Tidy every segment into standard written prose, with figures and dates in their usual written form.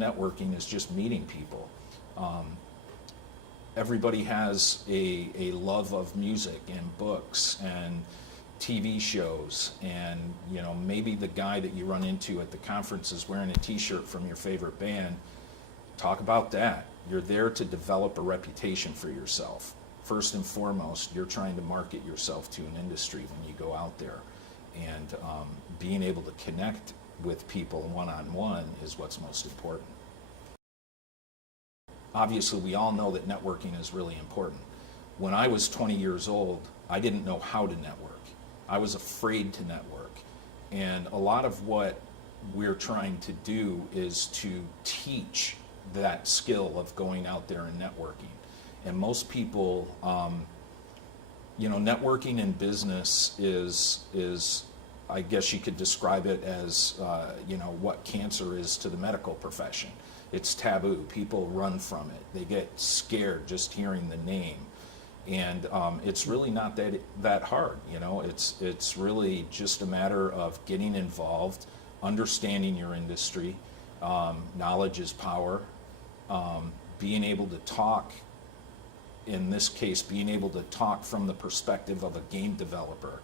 Networking is just meeting people. Everybody has a love of music and books and TV shows, and maybe the guy that you run into at the conference is wearing a t-shirt from your favorite band. Talk about that. You're there to develop a reputation for yourself. First and foremost, you're trying to market yourself to an industry when you go out there, and being able to connect with people one-on-one is what's most important. Obviously, we all know that networking is really important. When I was 20 years old, I didn't know how to network. I was afraid to network. And a lot of what we're trying to do is to teach that skill of going out there and networking. And most people, networking in business is, I guess you could describe it as, what cancer is to the medical profession. It's taboo. People run from it. They get scared just hearing the name. And it's really not that hard. It's really just a matter of getting involved, understanding your industry. Knowledge is power. Being able to talk, in this case, being able to talk from the perspective of a game developer,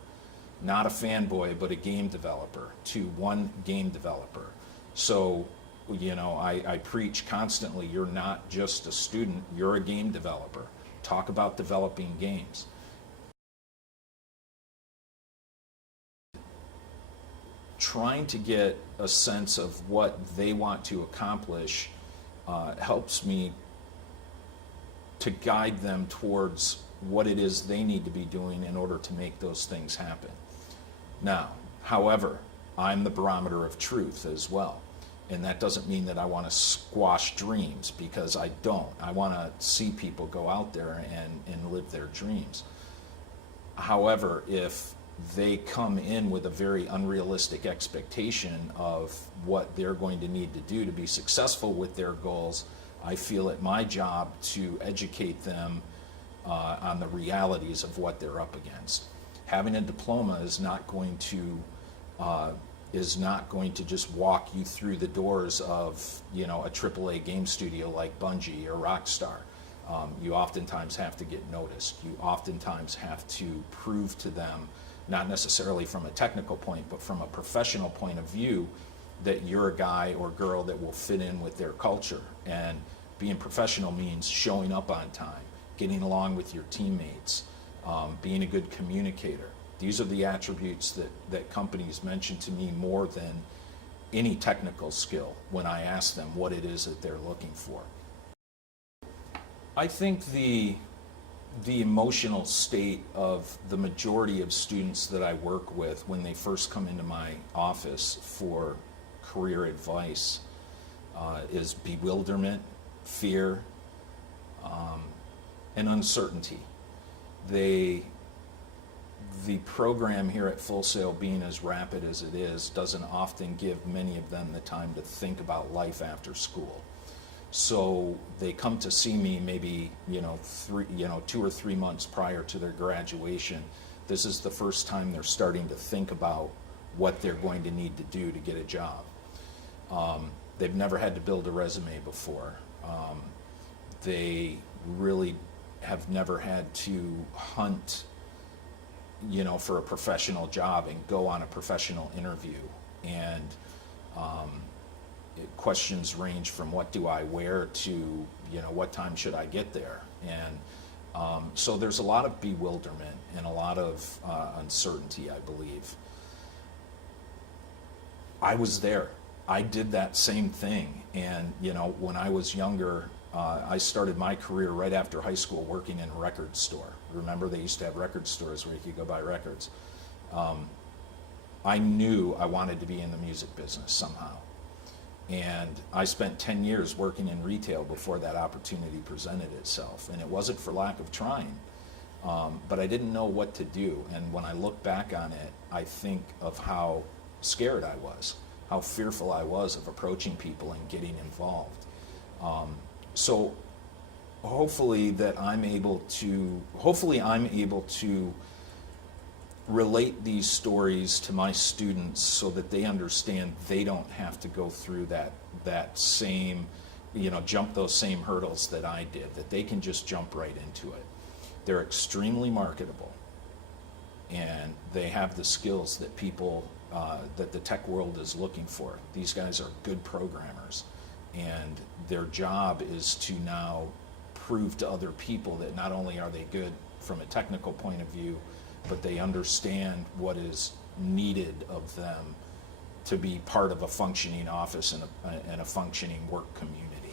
not a fanboy, but a game developer, to one game developer. So, I preach constantly, you're not just a student, you're a game developer. Talk about developing games. Trying to get a sense of what they want to accomplish helps me to guide them towards what it is they need to be doing in order to make those things happen. Now, however, I'm the barometer of truth as well. And that doesn't mean that I want to squash dreams, because I don't. I want to see people go out there and live their dreams. However, if they come in with a very unrealistic expectation of what they're going to need to do to be successful with their goals, I feel it my job to educate them on the realities of what they're up against. Having a diploma is not going to just walk you through the doors of a AAA game studio like Bungie or Rockstar. You oftentimes have to get noticed. You oftentimes have to prove to them, not necessarily from a technical point, but from a professional point of view, that you're a guy or girl that will fit in with their culture. And being professional means showing up on time, getting along with your teammates, being a good communicator. These are the attributes that companies mention to me more than any technical skill when I ask them what it is that they're looking for. I think the emotional state of the majority of students that I work with when they first come into my office for career advice is bewilderment, fear, and uncertainty. The program here at Full Sail, being as rapid as it is, doesn't often give many of them the time to think about life after school. So they come to see me maybe 2 or 3 months prior to their graduation. This is the first time they're starting to think about what they're going to need to do to get a job. They've never had to build a resume before. They really have never had to hunt for a professional job and go on a professional interview. And questions range from what do I wear to, what time should I get there? And so there's a lot of bewilderment and a lot of uncertainty, I believe. I was there. I did that same thing. And, when I was younger, I started my career right after high school working in a record store. Remember, they used to have record stores where you could go buy records. I knew I wanted to be in the music business somehow. And I spent 10 years working in retail before that opportunity presented itself. And it wasn't for lack of trying, but I didn't know what to do. And when I look back on it, I think of how scared I was, how fearful I was of approaching people and getting involved. So hopefully I'm able to relate these stories to my students so that they understand they don't have to go through that same, jump those same hurdles that I did, that they can just jump right into it. They're extremely marketable, and they have the skills that that the tech world is looking for. These guys are good programmers, and their job is to now prove to other people that not only are they good from a technical point of view, but they understand what is needed of them to be part of a functioning office and a functioning work community.